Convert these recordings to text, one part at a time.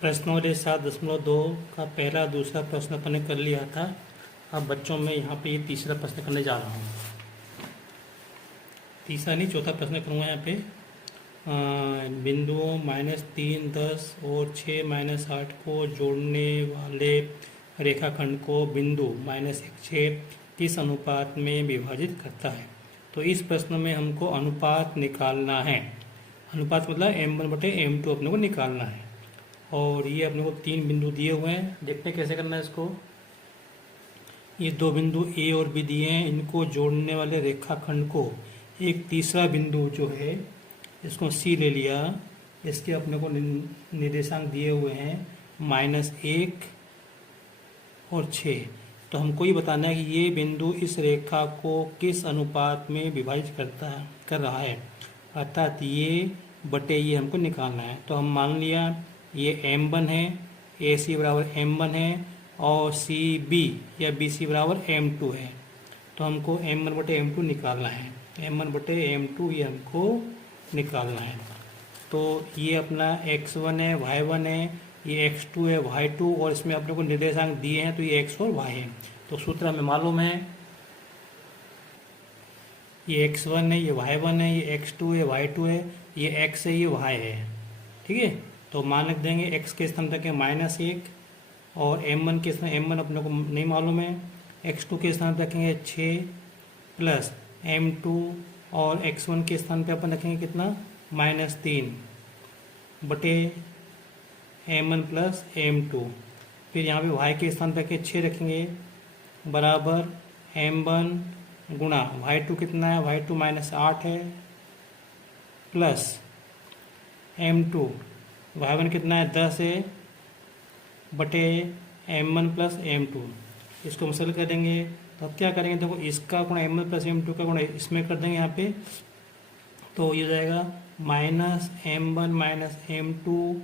प्रश्नों 7.2 का पहला दूसरा प्रश्न अपन ने कर लिया था। अब बच्चों में यहाँ पे ये तीसरा प्रश्न करने जा रहा हूँ। तीसरा नहीं, चौथा प्रश्न करूँगा यहाँ पे। बिंदुओं -3, 10 और 6, -8 को जोड़ने वाले रेखाखंड को बिंदु -1, 6 किस अनुपात में विभाजित करता है। तो इस प्रश्न में हमको अनुपात निकालना है। अनुपात मतलब m1/m2 अपने को निकालना है। और ये अपने को 3 बिंदु दिए हुए हैं। देखते हैं कैसे करना है इसको। ये 2 बिंदु ए और बी दिए हैं, इनको जोड़ने वाले रेखाखंड को एक तीसरा बिंदु जो है इसको सी ले लिया। इसके अपने को निर्देशांक दिए हुए हैं -1 और 6। तो हमको ये बताना है कि ये बिंदु इस रेखा को किस अनुपात में विभाजित कर रहा है, अर्थात ये बटे ये हमको निकालना है। तो हम मान लिया ये m1 है, AC बराबर m1 है और CB या BC बराबर m2 है। तो हमको m1/m2 निकालना है। m1/m2 ये हमको निकालना है। तो ये अपना x1 है, y1 है, ये x2 है, y2 और इसमें अपने को निर्देशांक दिए हैं तो ये x और y है। तो सूत्र हमें मालूम है, ये x1 है, ये y1 है, ये x2 है, y2 है, ये x है, ये y है। ठीक है, तो मान लिख देंगे x के स्थान तक है -1 और m1 के स्थान m1 अपने को नहीं मालूम है। x2 के स्थान पर रखेंगे 6 प्लस m2 और x1 के स्थान पे अपन रखेंगे कितना -3 बटे m1 प्लस m2। फिर यहाँ पे y के स्थान पे 6 रखेंगे बराबर m1 गुणा y2 कितना है, y2 -8 है प्लस m2 y1 कितना है 10 है बटे m1 प्लस m2। इसको मसल कर देंगे तो अब क्या करेंगे, देखो इसका गुणा m1 प्लस m2 का गुणा इसमें कर देंगे यहाँ पे। तो ये जाएगा -m1 - m2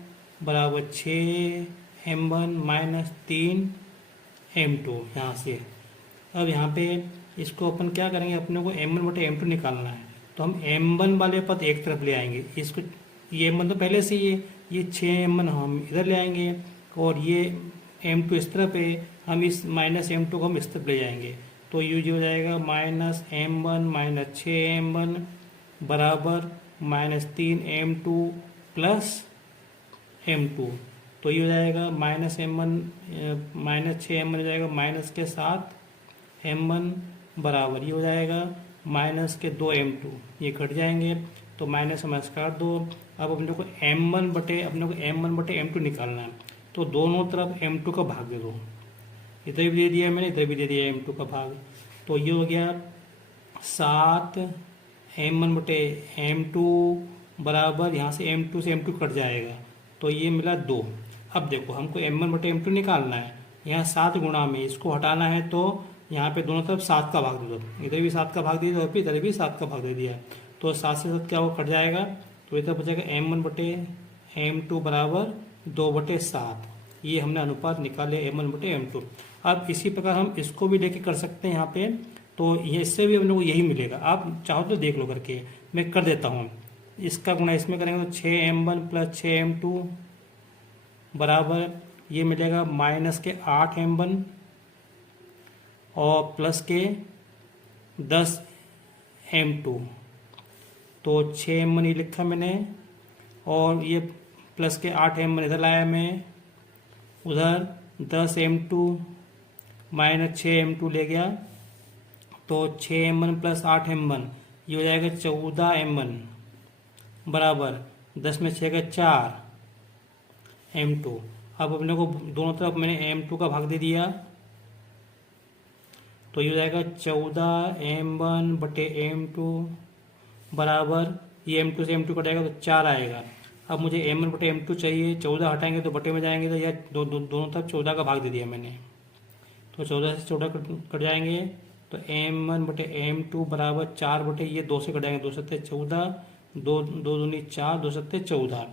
बराबर 6 m1 - 3 m2 यहाँ से। अब यहाँ पे इसको अपन क्या करेंगे, अपने को m1/m2 निकालना है। तो हम m1 वाले पद एक तरफ ले आएंगे। इसको ये m1 तो पहले से ये 6 m1 हम इधर ले आएंगे और ये m2 इस तरफ है, हम इस -m2 को हम इस तरफ ले जाएंगे। तो ये हो जाएगा -m1 - 6m1 बराबर -3 m2 प्लस m2। तो ये हो जाएगा -m1 -6m1 हो जाएगा माइनस के 7 m1 बराबर ये हो जाएगा -2 m2। ये घट जाएंगे तो माइनस माइनस काट दो। अब अपने को m1/m2 निकालना है। तो दोनों तरफ m2 का भाग दे दो। इधर भी दे दिया मैंने, इधर भी दे दिया m2 का भाग। तो ये हो गया 7 m1/m2 बराबर यहाँ से m2 से m2 कट जाएगा तो ये मिला 2। अब देखो हमको m1/m2 निकालना है। यहाँ 7 गुणा में इसको हटाना है तो यहाँ पे दोनों तरफ 7 का भाग दे दो। इधर भी 7 का भाग दे दिया और इधर भी 7 का भाग दे दिया। तो 7 से 7 क्या वो कट जाएगा तो इधर बचेगा m1/m2 बराबर 2/7। ये हमने अनुपात निकाले m1/m2। अब इसी प्रकार हम इसको भी लेके कर सकते हैं यहाँ पे। तो ये इससे भी हम लोग को यही मिलेगा। आप चाहो तो देख लो करके, मैं कर देता हूँ। इसका गुणा इसमें करेंगे तो 6m1 प्लस 6m2 बराबर ये मिलेगा -8m1 और प्लस के 10m2। तो 6m1 ये लिखा मैंने और ये प्लस के 8m1 इधर लाया मैं, उधर 10m2 -6m2 ले गया। तो 6m1 प्लस 8m1 ये हो जाएगा 14m1 बराबर 10 में 6 का 4m2। अब अपने को दोनों तरफ मैंने m2 का भाग दे दिया तो ये हो जाएगा 14m1/m2 बराबर ये m2 से m2 कटेगा तो 4 आएगा। अब मुझे m1/m2 चाहिए, 14 हटाएंगे तो बटे में जाएंगे तो यह दोनों तरफ 14 का भाग दे दिया मैंने। तो 14 से 14 कट जाएंगे तो m1/m2 बराबर 4 ये 2 से कटाएंगे, 2 7 14, 2 दूनी 4, 2 7 14।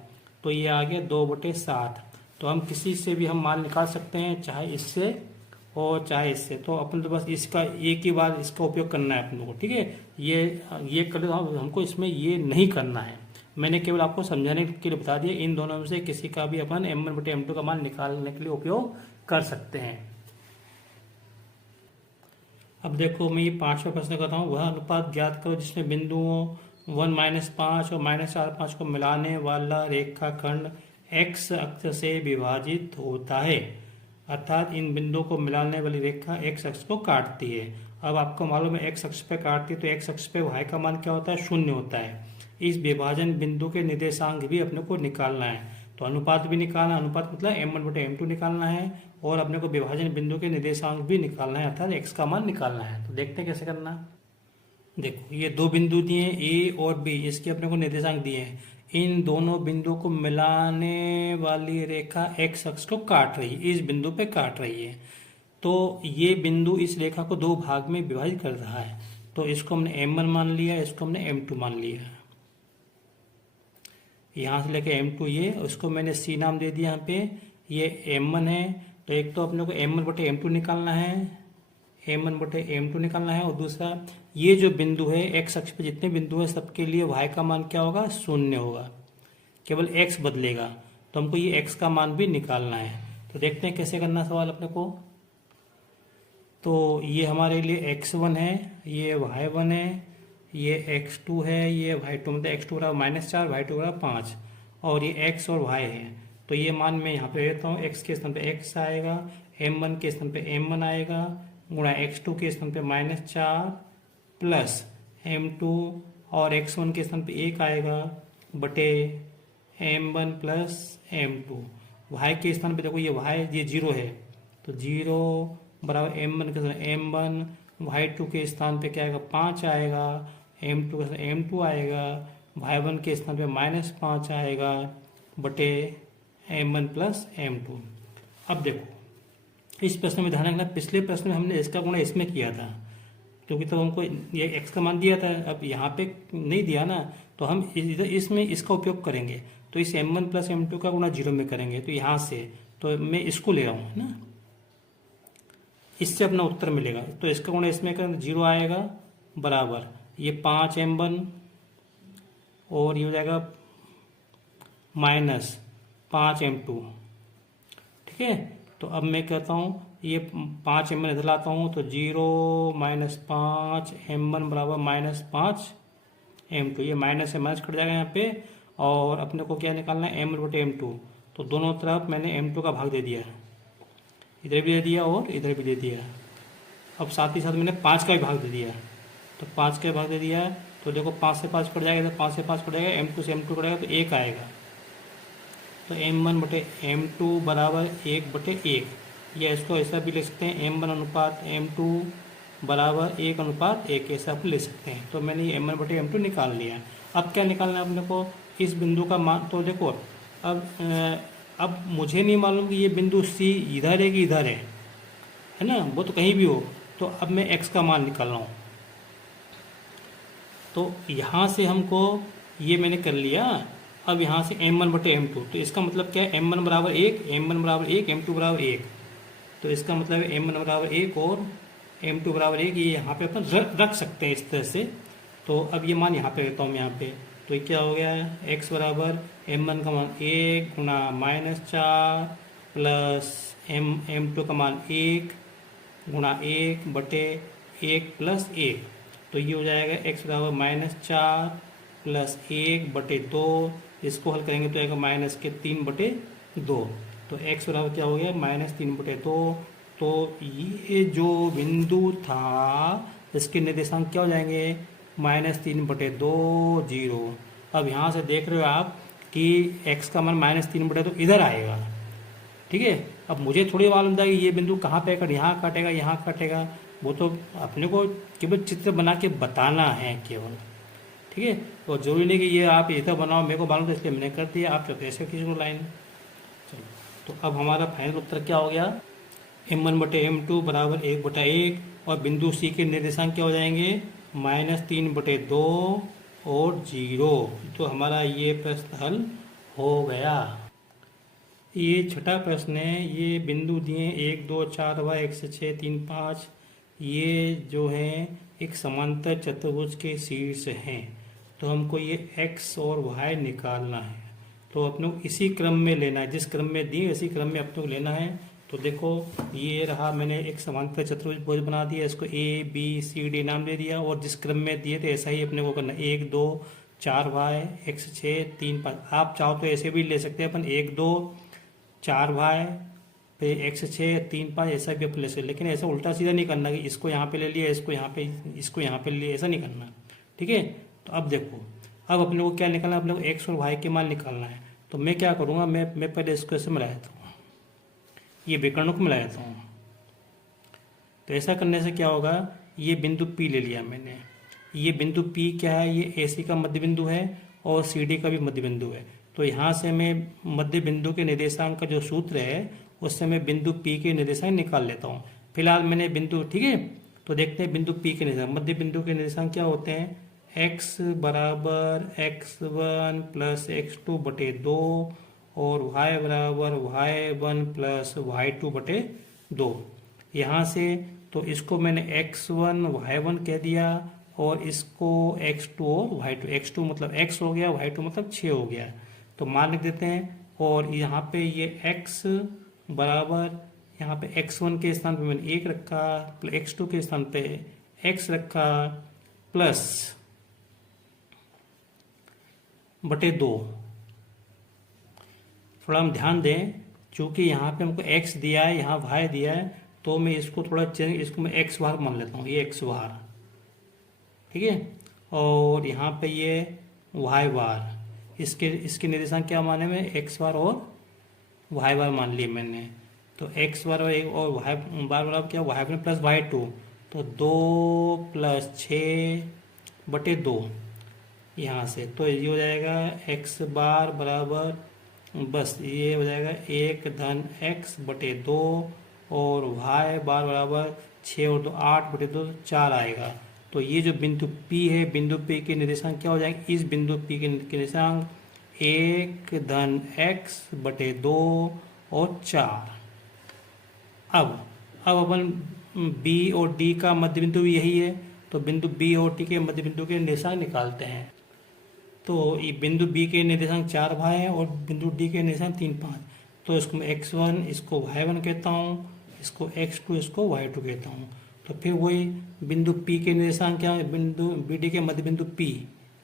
तो ये आ गया 2/7। तो हम किसी से भी हम मान निकाल सकते हैं, चाहे इससे और चाहे इससे। तो अपन तो बस इसका एक ही बार इसका उपयोग करना है अपन को। ठीक है, ये कर लो, हमको इसमें ये नहीं करना है। मैंने केवल आपको समझाने के लिए बता दिया। इन दोनों में से किसी का भी अपन m1/m2 का मान निकालने के लिए उपयोग कर सकते हैं। अब देखो मैं ये 5वां प्रश्न करता हूँ। वह अनुपात ज्ञात करो जिसमें बिंदुओं 1 - 5 और -4 5 को मिलाने वाला रेखाखंड x अक्ष से विभाजित होता है, अर्थात इन बिंदुओं को मिलाने वाली रेखा x अक्ष को काटती है। अब आपको मालूम है x अक्ष पे काटती है तो x अक्ष पे y का मान क्या होता है, 0 होता है। इस विभाजन बिंदु के निर्देशांक भी अपने को निकालना है। तो अनुपात भी निकालना, अनुपात मतलब m1/m2 निकालना है और अपने को विभाजन बिंदु के निर्देशांक भी निकालना है, अर्थात x का मान निकालना है। तो देखते हैं कैसे करना। देखो ये दो बिंदु दिए हैं a और b, इसके अपने को निर्देशांक दिए हैं। इन दोनों बिंदुओं को मिलाने वाली रेखा x अक्ष को काट रही है, इस बिंदु पे काट रही है। तो ये बिंदु इस रेखा को दो भाग में विभाजित कर रहा है। तो इसको हमने m1 मान लिया, इसको हमने m2 मान लिया। यहाँ से लेके m2 ये, उसको मैंने c नाम दे दिया। यहाँ पे ये m1 है, तो एक तो अपने को m1/m2 निकालना है, m1/m2 निकालना है। और दूसरा ये जो बिंदु है x अक्ष पे जितने बिंदु है सबके लिए y का मान क्या होगा, 0 होगा, केवल x बदलेगा। तो हमको ये x का मान भी निकालना है। तो देखते हैं कैसे करना सवाल अपने को। तो ये हमारे लिए x1 है, ये y1 है, ये x2 है, ये y2, मतलब x2 बराबर -4, y2 बराबर 5, और ये x और y है। तो ये मान मैं यहाँ पे लेता हूँ, x के स्थान पे x आएगा, m1 के स्थान पे m1 आएगा, गुणा x2 के स्थान पे -4 प्लस m2, और x1 के स्थान पे 1 आएगा बटे m1 प्लस m2। y के स्थान पे देखो ये y ये 0 है, तो 0 बराबर m1 के स्थान m1, y2 के स्थान पे क्या आएगा, 5 आएगा, m2 के स्थान m2 आएगा, y1 के स्थान पे -5 आएगा बटे m1 प्लस m2। अब देखो इस प्रश्न में ध्यान रखना, पिछले प्रश्न में हमने इसका गुणा इसमें किया था क्योंकि तो हमको ये x का मान दिया था। अब यहाँ पे नहीं दिया ना, तो हम इधर इसमें इसका उपयोग करेंगे। तो इस m1 प्लस m2 का गुणा 0 में करेंगे, तो यहाँ से तो मैं इसको ले रहा हूँ ना, इससे अपना उत्तर मिलेगा। तो इसका गुणा इसमें करें तो 0 आएगा, बराबर ये 5m1 और ये हो जाएगा -5m2। ठीक है, तो अब मैं कहता हूँ ये 5m1 इधर लाता हूँ, तो 0 - 5m1 बराबर -5m2। ये माइनस से माइनस कट जाएगा यहाँ पे, और अपने को क्या निकालना है, m/m2। तो दोनों तरफ मैंने m2 का भाग दे दिया, इधर भी दे दिया और इधर भी दे दिया। अब साथ ही साथ मैंने 5 का भी भाग दे दिया, तो 5 का भाग दे दिया, तो देखो 5 से 5 कट जाएगा, तो 5 से 5 कट जाएगा, m2 से m2 कटेगा तो 1 आएगा। तो m1/m2 बराबर 1/1, या इसको ऐसा भी ले सकते हैं, m1 अनुपात m2 बराबर 1/1, ऐसा आप ले सकते हैं। तो मैंने ये m1/m2 निकाल लिया। अब क्या निकालना है अपने को, इस बिंदु का मान। तो देखो अब मुझे नहीं मालूम कि ये बिंदु C इधर है कि इधर है ना, वो तो कहीं भी हो। तो अब मैं x का मान निकाल रहा हूँ। तो यहाँ से हमको ये मैंने कर लिया। अब यहाँ से m1/m2, तो इसका मतलब क्या है, m1 बराबर 1, m1 बराबर 1, m2 बराबर 1। तो इसका मतलब है m1 बराबर 1 और m2 बराबर 1, ये यहाँ पे अपन रख सकते हैं इस तरह से। तो अब ये मान यहाँ पे रखता हूँ, यहाँ पे। तो ये क्या हो गया, x बराबर m1 का मान 1 गुणा -4 प्लस m2 का मान 1 गुणा 1 बटे 1 प्लस 1। तो ये हो जाएगा x बराबर -4 प्लस 1 बटे 2। इसको हल करेंगे तो आएगा -3/2। तो x बराबर क्या हो गया, -3/2। तो ये जो बिंदु था इसके निर्देशांक क्या हो जाएंगे, -3/2 0। अब यहाँ से देख रहे हो आप कि x का मान -3/2 इधर आएगा। ठीक है, अब मुझे थोड़ी मालूम था कि ये बिंदु कहाँ पे कट, यहाँ काटेगा, यहाँ काटेगा। वो तो अपने को केवल चित्र बना के बताना है केवल। ठीक है, तो जरूरी नहीं कि ये आप इधर बनाओ, मेरे को मालूम था इसलिए मैंने कर दिया, आप तो ऐसे खींच लो लाइन। चलो, तो अब हमारा फाइनल उत्तर क्या हो गया, m1/m2 बराबर 1/1, और बिंदु C के निर्देशांक क्या हो जाएंगे, -3/2 और 0। तो हमारा ये प्रश्न हल हो गया। ये छठा प्रश्न है। ये बिंदु दिए 1 2 4 व 1 से 6 3 5, ये जो है एक समांतर चतुर्भुज के शीर्ष हैं। तो हमको ये x और y निकालना है। तो अपने को इसी क्रम में लेना है, जिस क्रम में दिए इसी क्रम में अपने को लेना है। तो देखो ये रहा, मैंने एक समांतर चतुर्भुज बना दिया, इसको ABCD नाम दे दिया, और जिस क्रम में दिए थे ऐसा ही अपने को करना है। 1 2 4 y x 6 3 5। आप चाहो तो ऐसे भी ले सकते हैं अपन, 1 2 4 y फिर x 6 3 5, ऐसा भी अपन ले सकते, लेकिन ऐसा उल्टा सीधा नहीं करना कि इसको यहाँ पे ले लिया, इसको यहाँ पे, इसको यहाँ पे ले लिया, ऐसा नहीं करना। ठीक है, तो अब देखो, अब अपने को क्या निकालना है, अपने को x और y के मान निकालना है। तो मैं क्या करूँगा, मैं पहले इसको ऐसे मिला देता हूँ, ये विकर्णों को मिला देता हूँ। तो ऐसा करने से क्या होगा, ये बिंदु P ले लिया मैंने, ये बिंदु P क्या है, ये AC का मध्य बिंदु है और CD का भी मध्य बिंदु है। तो यहाँ से मैं मध्य बिंदु के निर्देशांक का जो सूत्र है उससे मैं बिंदु P के निर्देशांक निकाल लेता हूँ। फिलहाल मैंने बिंदु, ठीक है, तो देखते हैं बिंदु P के निर्देशांक, मध्य बिंदु के निर्देशांक क्या होते हैं, x बराबर x1 प्लस x2 बटे 2 और y बराबर y1 प्लस y2 बटे 2। यहाँ से तो इसको मैंने x1 y1 कह दिया और इसको x2 और y2, x2 मतलब x हो गया, y2 मतलब 6 हो गया। तो मान लिख देते हैं, और यहाँ पे ये x बराबर, यहाँ पे x1 के स्थान पे मैंने 1 रखा, x2 के स्थान पे x रखा, प्लस बटे 2। थोड़ा हम ध्यान दें, चूंकि यहाँ पे हमको x दिया है, यहाँ y दिया है, तो मैं इसको थोड़ा चेंज, इसको मैं x बार मान लेता हूँ, ये x बार, ठीक है, और यहाँ पे ये y बार, इसके निर्देशांक क्या माने में, x बार और y बार मान लिए मैंने। तो x बार और y बार बराबर क्या, y1 प्लस y2, तो 2 प्लस 6 बटे 2 यहाँ से, तो ये हो जाएगा x बार बराबर, बस ये हो जाएगा 1 धन x बटे 2, और y बार बराबर 6 और 2 8 बटे 2 4 आएगा। तो ये जो बिंदु P है, बिंदु P के निर्देशांक क्या हो जाएंगे, इस बिंदु P के निर्देशांक 1 धन x बटे 2 और 4। अब अपन B और D का मध्य बिंदु भी यही है, तो बिंदु B और D के मध्य बिंदु के निर्देशांक निकालते हैं। तो ये बिंदु B के निर्देशांक 4 भाई है और बिंदु D के निर्देशांक 3 5। तो इसको मैं x1, इसको y1 कहता हूँ, इसको x2, इसको y2 कहता हूँ। तो फिर वही बिंदु P के निर्देशांक क्या है, बिंदु BD के मध्य बिंदु P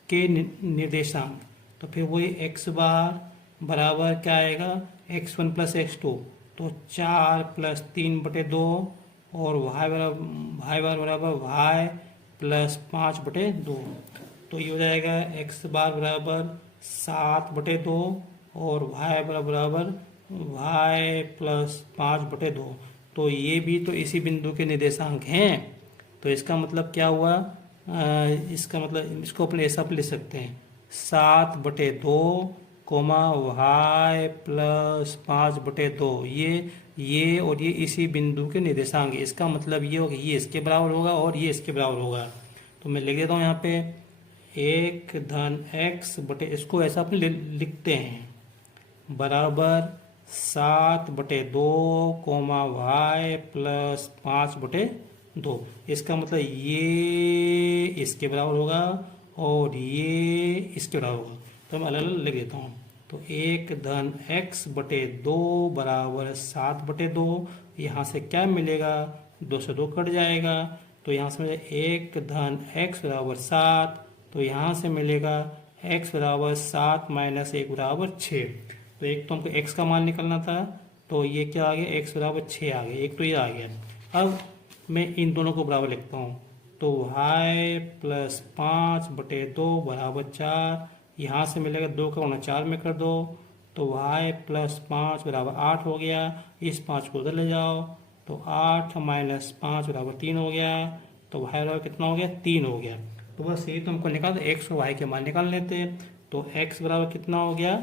के निर्देशांक, तो फिर वही x बार बराबर क्या आएगा, x1 प्लस x2, तो 4 प्लस 3 बटे 2, और y बार बराबर y प्लस 5 बटे 2। तो ये हो जाएगा x बार बराबर 7 बटे 2 और y बराबर y प्लस 5 बटे 2। तो ये भी तो इसी बिंदु के निर्देशांक हैं। तो इसका मतलब क्या हुआ, इसका मतलब इसको अपने ऐसा लिख सकते हैं, 7 बटे 2 कोमा y प्लस 5 बटे 2, ये और ये इसी बिंदु के निर्देशांक है। इसका मतलब ये होगा, ये इसके बराबर होगा और ये इसके बराबर होगा। तो मैं लिख देता हूँ यहाँ पे 1 धन x बटे, इसको ऐसा अपने लिखते हैं, बराबर 7 बटे 2 कोमा y प्लस 5 बटे 2। इसका मतलब ये इसके बराबर होगा और ये इसके बराबर होगा। तो मैं अलग अलग लिख देता हूँ। तो 1 धन x बटे 2 बराबर 7 बटे 2, यहाँ से क्या मिलेगा, 2 से 2 कट जाएगा, तो यहाँ से मिलेगा 1 धन x बराबर 7, तो यहाँ से मिलेगा x बराबर 7 माइनस 1 बराबर 6। तो एक तो हमको x का मान निकालना था, तो ये क्या आ गया, x बराबर 6 आ गया, एक तो ये आ गया। अब मैं इन दोनों को बराबर लिखता हूँ, तो y प्लस 5 बटे 2 बराबर 4, यहाँ से मिलेगा 2 का गुणा 4 में कर दो, तो y प्लस 5 बराबर 8 हो गया। इस 5 को उधर ले जाओ, तो 8 माइनस 5 बराबर 3 हो गया, तो y बराबर कितना हो गया, 3 हो गया। तो बस यही तो हमको निकाल, x और y के मान निकाल लेते। तो x बराबर कितना हो गया,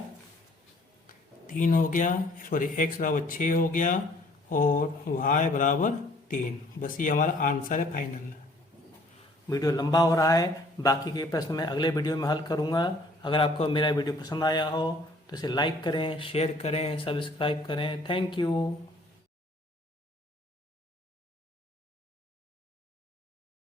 3 हो गया, सॉरी x बराबर 6 हो गया और y बराबर 3। बस ये हमारा आंसर है फाइनल। वीडियो लंबा हो रहा है, बाकी के प्रश्न मैं अगले वीडियो में हल करूँगा। अगर आपको मेरा वीडियो पसंद आया हो तो इसे लाइक करें, शेयर करें, सब्सक्राइब करें। Thank you.